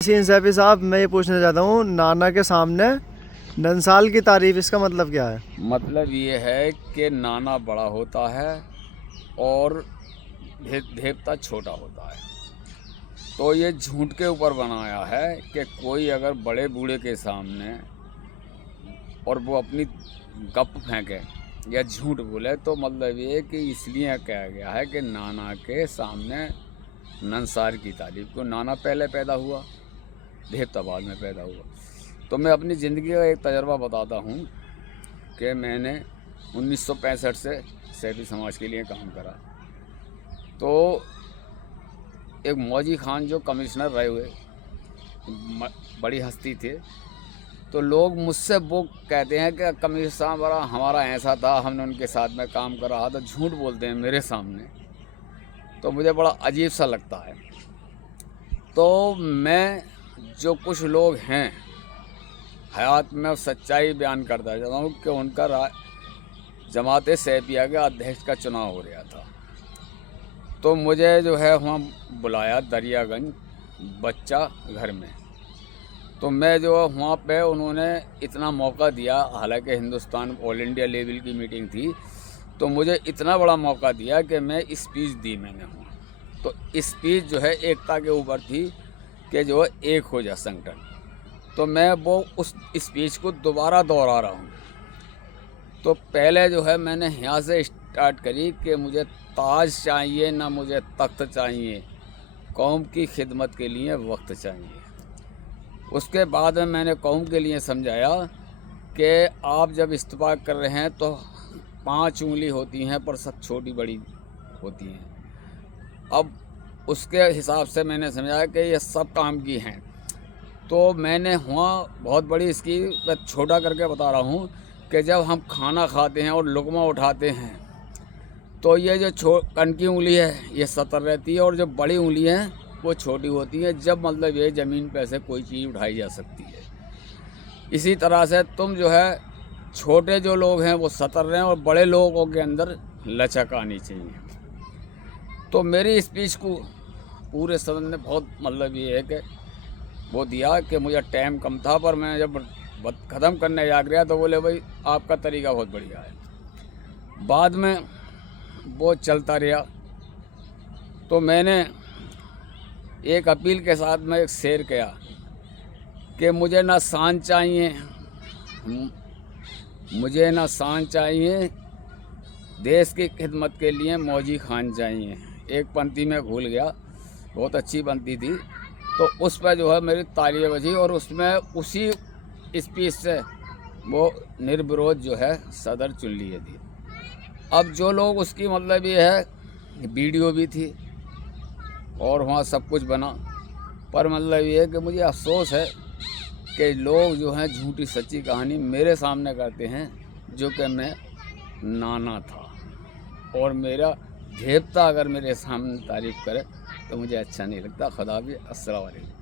यासीन सैफी साहब, मैं ये पूछना चाहता हूँ, नाना के सामने नंसाल की तारीफ, इसका मतलब क्या है? मतलब ये है कि नाना बड़ा होता है और देवता छोटा होता है। तो ये झूठ के ऊपर बनाया है कि कोई अगर बड़े बूढ़े के सामने और वो अपनी गप फेंके या झूठ बोले, तो मतलब ये कि इसलिए कहा गया है कि नाना के सामने नंसार की तारीफ को। नाना पहले पैदा हुआ, देवता बाद में पैदा हुआ। तो मैं अपनी ज़िंदगी का एक तजर्बा बताता हूँ कि मैंने 1965 से सैफी समाज के लिए काम करा। तो एक मौजी खान जो कमिश्नर रहे हुए बड़ी हस्ती थे, तो लोग मुझसे वो कहते हैं कि कमिश्नर साहब बड़ा हमारा ऐसा था, हमने उनके साथ में काम कर रहा था। झूठ बोलते हैं मेरे सामने, तो मुझे बड़ा अजीब सा लगता है। तो मैं जो कुछ लोग हैं हयात में सच्चाई बयान करता चाहता हूँ कि उनका जमात सैफिया के अध्यक्ष का चुनाव हो रहा था। तो मुझे जो है वहाँ बुलाया दरियागंज बच्चा घर में। तो मैं जो वहाँ पे उन्होंने इतना मौका दिया, हालांकि हिंदुस्तान ऑल इंडिया लेवल की मीटिंग थी, तो मुझे इतना बड़ा मौका दिया कि मैं स्पीच दी मैंने वहाँ। तो स्पीच जो है एकता के ऊपर थी कि जो एक हो जा संगठन। तो मैं वो उस स्पीच को दोबारा दोहरा रहा हूँ। तो पहले जो है मैंने यहाँ से स्टार्ट करी कि मुझे ताज चाहिए ना मुझे तख्त चाहिए, कौम की खिदमत के लिए वक्त चाहिए। उसके बाद में मैंने कौम के लिए समझाया कि आप जब इस्तीफा कर रहे हैं तो 5 उंगली होती हैं पर सब छोटी बड़ी होती हैं। अब उसके हिसाब से मैंने समझाया कि ये सब काम की हैं। तो मैंने वहाँ बहुत बड़ी इसकी मैं छोटा करके बता रहा हूँ कि जब हम खाना खाते हैं और लुक़मा उठाते हैं, तो ये जो कनकी उंगली है ये सतर रहती है और जो बड़ी उंगली है वो छोटी होती है, जब मतलब ये ज़मीन पे से कोई चीज़ उठाई जा सकती है। इसी तरह से तुम जो है छोटे जो लोग हैं वो सतर रहे हैं और बड़े लोगों के अंदर लचक आनी चाहिए। तो मेरी स्पीच को पूरे सदन ने बहुत मतलब ये है कि वो दिया कि मुझे टाइम कम था, पर मैं जब ख़त्म करने जा गया तो बोले भाई आपका तरीका बहुत बढ़िया है। बाद में वो चलता रहा। तो मैंने एक अपील के साथ में एक शेर किया कि मुझे ना शान चाहिए, मुझे ना शान चाहिए, देश की खिदमत के लिए मौजी खान चाहिए। एक पंक्ति में भूल गया, बहुत अच्छी पंक्ति थी। तो उस पर जो है मेरी तालियां बजी और उसमें उसी स्पीच से वो निर्विरोध जो है सदर चुन लिए थी। अब जो लोग उसकी मतलब ये है, वीडियो भी थी और वहाँ सब कुछ बना, पर मतलब ये है कि मुझे अफसोस है कि लोग जो हैं झूठी सच्ची कहानी मेरे सामने करते हैं, जो कि मैं नाना था और मेरा देवता अगर मेरे सामने तारीफ़ करे तो मुझे अच्छा नहीं लगता। खुदा भी अस्सलाम वालेकुम।